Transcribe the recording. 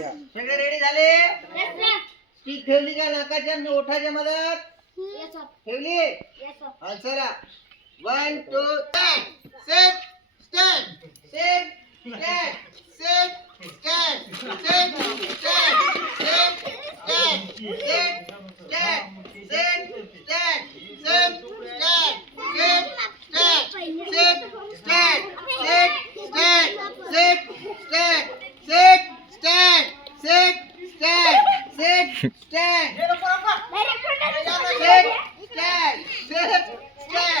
सगळे रेडी झाले स्टिक ठेवली का नाकाच्या ओठाच्या मदत ठेवली हा चला one two sit stand sit stand Stand. Stand. Sit. Sit. Sit.